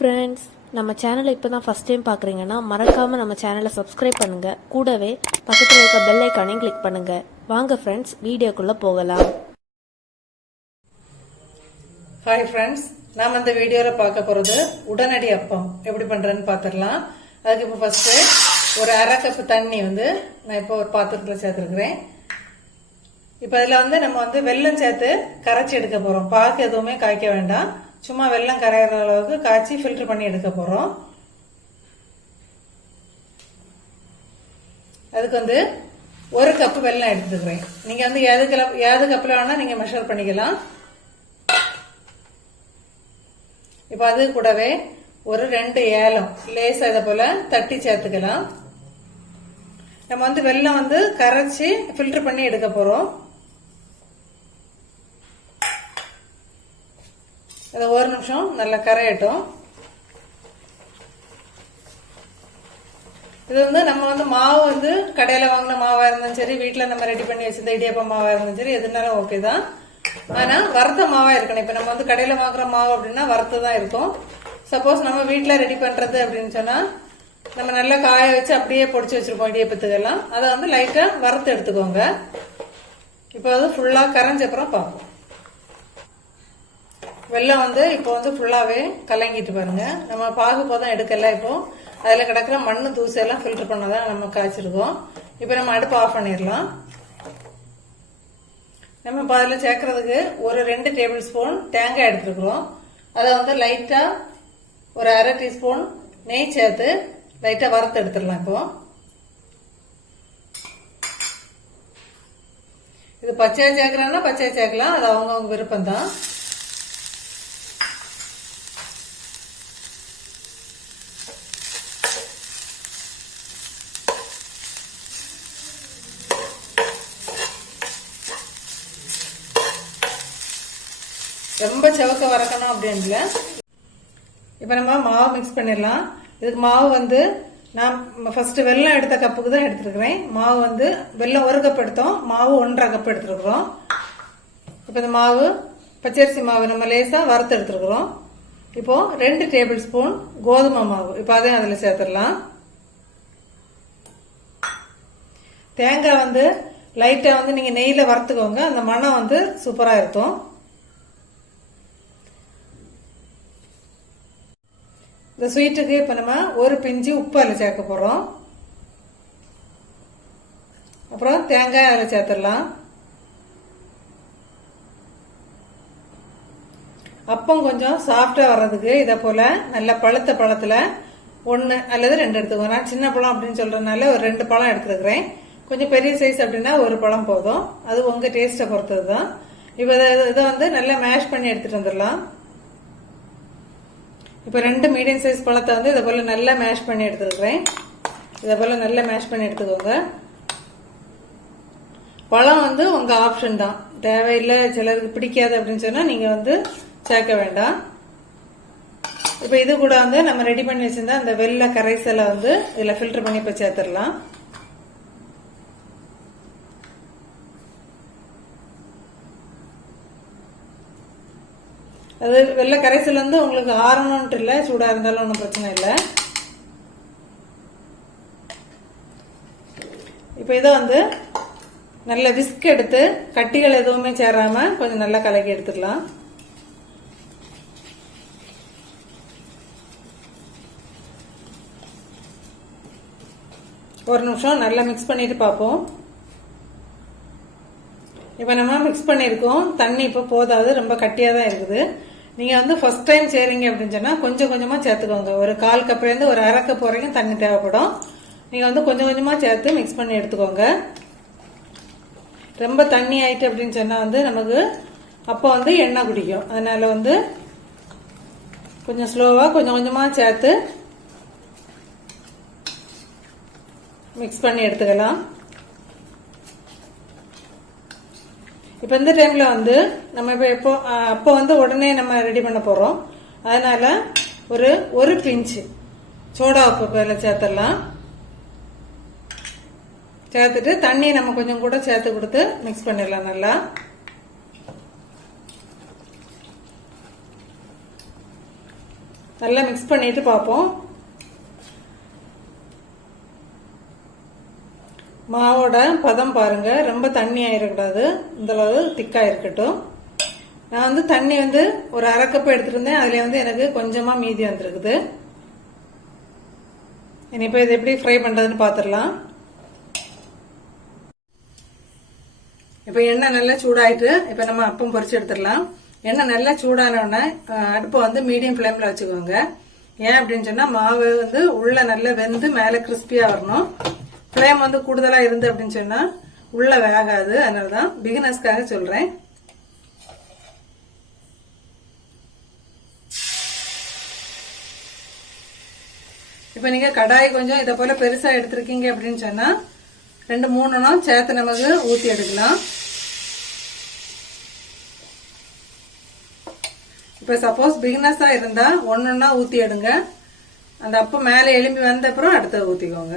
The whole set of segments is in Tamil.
ஃப்ரெண்ட்ஸ், நம்ம சேனலை இப்போ தான் ஃபஸ்ட் டைம் பார்க்குறீங்கன்னா மறக்காமல் நம்ம சேனலை சப்ஸ்கிரைப் பண்ணுங்கள். கூடவே பக்கத்தில் இருக்க பெல் ஐக்கானையும் கிளிக் பண்ணுங்கள். வாங்க ஃப்ரெண்ட்ஸ், வீடியோக்குள்ளே போகலாம். ஹாய் ஃப்ரெண்ட்ஸ், நாம் இந்த வீடியோவில் பார்க்க போகிறது உடனடி அப்பம் எப்படி பண்ணுறேன்னு பார்த்துடலாம். அதுக்கு இப்போ ஃபஸ்ட்டு ஒரு அரை கப்பு தண்ணி நான் இப்போ ஒரு பாத்திரத்தில் சேர்த்துருக்குறேன். இப்போ அதில் நம்ம வெல்லம் சேர்த்து கரைச்சி எடுக்க போகிறோம். பாகு எதுவுமே காய்க்க வேண்டாம், சும்மா வெல்லம் கரையிற அளவுக்கு காய்ச்சி ஃபில்டர் பண்ணி எடுக்க போறோம். அதுக்கு ஒரு கப்பு வெல்லம் எடுத்துக்கிறேன். நீங்க ஏது கப்புல வேணா நீங்க மெஷர் பண்ணிக்கலாம். இப்ப அது கூடவே ஒரு 2 ஏலம் லேசா இதை போல தட்டி சேர்த்துக்கலாம். நம்ம வெல்லம் கரைச்சி ஃபில்டர் பண்ணி எடுக்க போறோம். அதை ஒரு நிமிஷம் நல்லா கரையட்டும். இது நம்ம மாவு கடையில வாங்கின மாவா இருந்தாலும் சரி, வீட்டுல நம்ம ரெடி பண்ணி வச்சிருந்த இடியப்ப மாவா இருந்தாலும் சரி, எதுனாலும் ஓகே தான். ஆனா வறுத்த மாவா இருக்கணும். இப்ப நம்ம கடையில வாங்குற மாவு அப்படின்னா வறுத்து தான் இருக்கும். சப்போஸ் நம்ம வீட்டுல ரெடி பண்றது அப்படின்னு சொன்னா நம்ம நல்லா காய வச்சு அப்படியே பொடிச்சு வச்சிருப்போம் இடியப்பத்துக்கெல்லாம். அதை லைட்டா வறுத்து எடுத்துக்கோங்க. இப்போ அது ஃபுல்லா கரைஞ்ச அப்புறம் பார்ப்போம். வெல்லம் இப்போ ஃபுல்லாவே கலங்கிட்டு பாருங்க. நம்ம பாகு போதும் எடுக்கல. இப்போ அதுல கிடக்குற மண்ணு தூசி எல்லாம் ஃபில்டர் பண்ணதான் நம்ம காய்ச்சிருக்கோம். இப்போ நம்ம அடுப்பு ஆஃப் பண்ணிடலாம். நம்ம இப்போ அதில் சேர்க்கறதுக்கு ஒரு 2 டேபிள் ஸ்பூன் தேங்காய் எடுத்துருக்குறோம். அதை லைட்டா ஒரு அரை டீஸ்பூன் நெய் சேர்த்து லைட்டா வறுத்து எடுத்துடலாம். இப்போ இது பச்சையா சேர்க்கறாங்கன்னா பச்சையா சேர்க்கலாம், அது அவங்கவுங்க விருப்பம் தான். ரொம்ப செவக்க வறக்கணும் அப்படின்னு. இப்ப நம்ம மாவு மிக்ஸ் பண்ணிடலாம். இதுக்கு மாவு நான் ஃபர்ஸ்ட் வெல்லம் எடுத்த கப்புக்கு தான் எடுத்துருக்கிறேன். மாவு வெல்லம் 1 கப் எடுத்தோம், மாவு 1.5 கப் எடுத்துருக்குறோம். இப்ப இந்த மாவு பச்சரிசி மாவு நம்ம லேசா வறுத்து எடுத்துருக்குறோம். இப்போ 2 டேபிள் ஸ்பூன் கோதுமை மாவு இப்ப அதையும் அதுல சேர்த்துடலாம். தேங்காய் லைட்டா நீங்க நெய்ல வறுத்துக்கோங்க, அந்த மணம் சூப்பரா இருக்கும். இந்த ஸ்வீட்டுக்கு இப்ப நம்ம ஒரு பிஞ்சு உப்பு அதில் சேர்க்க போறோம். அப்புறம் தேங்காய் அதில் சேர்த்துடலாம். அப்பம் கொஞ்சம் சாஃப்டா வர்றதுக்கு இதை போல நல்ல பழுத்த பழத்துல 1 அல்லது 2 எடுத்துக்கோங்க. நான் சின்ன பழம் அப்படின்னு சொல்றதுனால ஒரு 2 பழம் எடுத்துருக்கிறேன். கொஞ்சம் பெரிய சைஸ் அப்படின்னா ஒரு பழம் போதும், அது உங்க டேஸ்ட்டை பொறுத்தது தான். இப்போ இதை நல்லா மேஷ் பண்ணி எடுத்துட்டு வந்துடலாம். இப்போ 2 மீடியம் சைஸ் பழத்தை இதை போல நல்லா மேஷ் பண்ணி எடுத்துருக்கிறேன். இதை போல நல்லா மேஷ் பண்ணி எடுத்துக்கோங்க. பழம் உங்க ஆப்ஷன் தான், தேவையில்லை சிலருக்கு பிடிக்காது அப்படின்னு சொன்னா நீங்க சேர்க்க வேண்டாம். இப்போ இது கூட நம்ம ரெடி பண்ணி வச்சிருந்தா அந்த வெள்ளை கரைசலை இதுல ஃபில்டர் பண்ணி இப்ப சேர்த்துடலாம். அது வெள்ளை கரைசல் உங்களுக்கு ஆறணும்ட்டு இல்லை, சூடா இருந்தாலும் ஒன்றும் பிரச்சனை இல்லை. இப்போ இதை நல்ல விஸ்க் எடுத்து கட்டிகள் எதுவுமே சேராம கொஞ்சம் நல்லா கலக்கி எடுத்துக்கலாம். ஒரு நிமிஷம் நல்லா மிக்ஸ் பண்ணிட்டு பார்ப்போம். இப்ப நம்ம மிக்ஸ் பண்ணிருக்கோம். தண்ணி இப்ப போதாது, ரொம்ப கட்டியா தான் இருக்குது. நீங்க ஃபர்ஸ்ட் டைம் செய்றீங்க அப்படின்னு சொன்னா கொஞ்சம் கொஞ்சமா சேர்த்துக்கோங்க. ஒரு 1/4 கப்ல இருந்து ஒரு அரை கப் வரைக்கும் தண்ணி தேவைப்படும். நீங்க கொஞ்சம் கொஞ்சமா சேர்த்து மிக்ஸ் பண்ணி எடுத்துக்கோங்க. ரொம்ப தண்ணி ஆயிட்டு அப்படின்னு சொன்னா நமக்கு அப்போ எண்ணெய் குடிக்கும். அதனால கொஞ்சம் ஸ்லோவா கொஞ்சம் கொஞ்சமா சேர்த்து மிக்ஸ் பண்ணி எடுத்துக்கலாம். இப்ப இந்த டைம்ல நம்ம இப்போ அப்போ உடனே நம்ம ரெடி பண்ண போறோம். அதனால ஒரு பிஞ்சு சோடா உப்பு சேர்த்துடலாம். சேர்த்துட்டு தண்ணி நம்ம கொஞ்சம் கூட சேர்த்து கொடுத்து மிக்ஸ் பண்ணிடலாம் நல்லா. நல்லா மிக்ஸ் பண்ணிட்டு பார்ப்போம். மாவோட பதம் பாருங்க, ரொம்ப தண்ணி ஆயிடக்கூடாது, இந்த அளவு திக்கா இருக்கட்டும். நான் வந்து தண்ணி வந்து ஒரு அரை கப் எடுத்துருந்தேன், அதுல வந்து எனக்கு கொஞ்சமா மீதி வந்திருக்குது. இனிப்போ இது எப்படி ஃப்ரை பண்றதுன்னு பாத்துடலாம். இப்ப எண்ணெய் நல்லா சூடாயிட்டு இப்ப நம்ம அப்பம் பொரிச்சு எடுத்துடலாம். எண்ணெய் நல்லா சூடானோடனே அடுப்பை வந்து மீடியம் ஃபிளேம்ல வச்சுக்கோங்க. ஏன் அப்படின்னு சொன்னா மாவு வந்து உள்ள நல்லா வெந்து மேல கிறிஸ்பியா வரணும். ஃபிளேம் வந்து கூடுதலா இருந்து அப்படின்னு சொன்னா உள்ள வேகாது. அதனாலதான் பிகினர்ஸ்க்காக சொல்றேன். இப்ப நீங்க கடாய் கொஞ்சம் இதை போல பெருசா எடுத்திருக்கீங்க அப்படின்னு சொன்னா 2-3 சேர்த்து நமக்கு ஊத்தி எடுக்கலாம். இப்ப சப்போஸ் பிகினர்ஸா இருந்தா ஒன்னொன்னா ஊத்தி எடுங்க. அந்த அப்பம் மேல எலும்பி வந்த அப்புறம் அடுத்த ஊத்திக்கோங்க.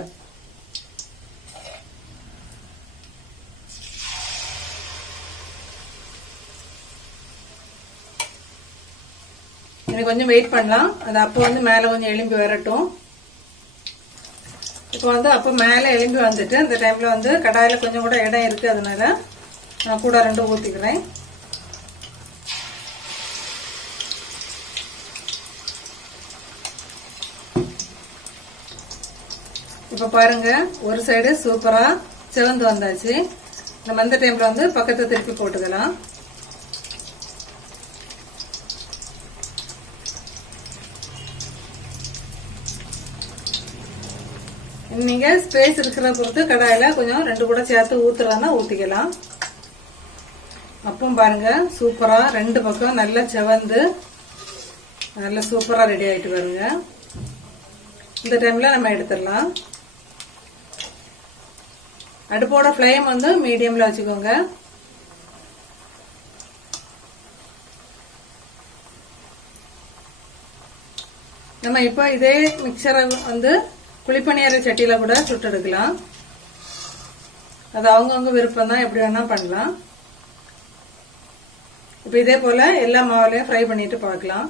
இன்னும் கொஞ்சம் வெயிட் பண்ணலாம். அந்த அப்பம் வந்து மேல கொஞ்சம் எலும்பி வரட்டும். இப்போ வந்து அப்பம் மேல எலும்பி வந்துட்டு அந்த டைம்ல வந்து கடாயில கொஞ்சம் கூட இடம் இருக்கு, அதனால நான் கூட 2 ஊத்திக்கிறேன். இப்ப பாருங்க, ஒரு சைடு சூப்பரா சிவந்து வந்தாச்சு. நம்ம இந்த டைம்ல வந்து பக்கத்தை திருப்பி போட்டுக்கலாம். நீங்க ஸ்பேஸ் இருக்கிற பொறுத்து கடாயில கொஞ்சம் 2 கூட சேர்த்து ஊத்துறதா ஊத்திக்கலாம். அப்பம் பாருங்க சூப்பரா 2 பக்கம் நல்லா செவந்து நல்லா சூப்பரா ரெடி ஆயிட்டு பாருங்க. இந்த டைம்ல நம்ம எடுத்துடலாம். அடுப்போட ஃப்ளேம் வந்து மீடியம்ல வச்சுக்கோங்க. நம்ம இப்ப இதே மிக்சரை வந்து குழிப்பணியார சட்டியில கூட சுட்டு எடுக்கலாம். அது அவங்கவுங்க விருப்பம் தான், எப்படி வேணா பண்ணலாம். இப்ப இதே போல எல்லா மாவுலையும் ஃப்ரை பண்ணிட்டு பார்க்கலாம்.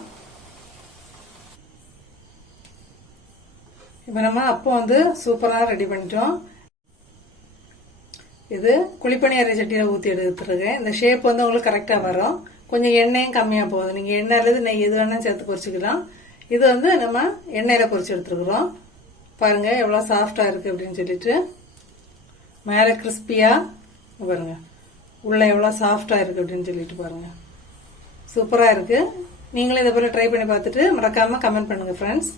இப்ப நம்ம அப்போ வந்து சூப்பரா ரெடி பண்ணிட்டோம். இது குழிப்பணியார சட்டியில ஊத்தி எடுத்துருக்கேன். இந்த ஷேப் வந்து உங்களுக்கு கரெக்டா வரும். கொஞ்சம் எண்ணெயும் கம்மியா போகுது. நீங்க எண்ணெய் அல்லது நெய் எது வேணா சேர்த்து பொரிச்சுக்கலாம். இது வந்து நம்ம எண்ணெயில பொரிச்சு எடுத்துருக்கிறோம். பாருங்க எவ்வளவு சாஃப்டா இருக்கு அப்படின்னு சொல்லிட்டு, மேல கிறிஸ்பியா பாருங்க, உள்ள எவ்வளவு சாஃப்டா இருக்கு அப்படின்னு சொல்லிட்டு பாருங்க, சூப்பரா இருக்கு. நீங்களும் இதை போல ட்ரை பண்ணி பார்த்துட்டு மறக்காம கமெண்ட் பண்ணுங்க ஃப்ரெண்ட்ஸ்.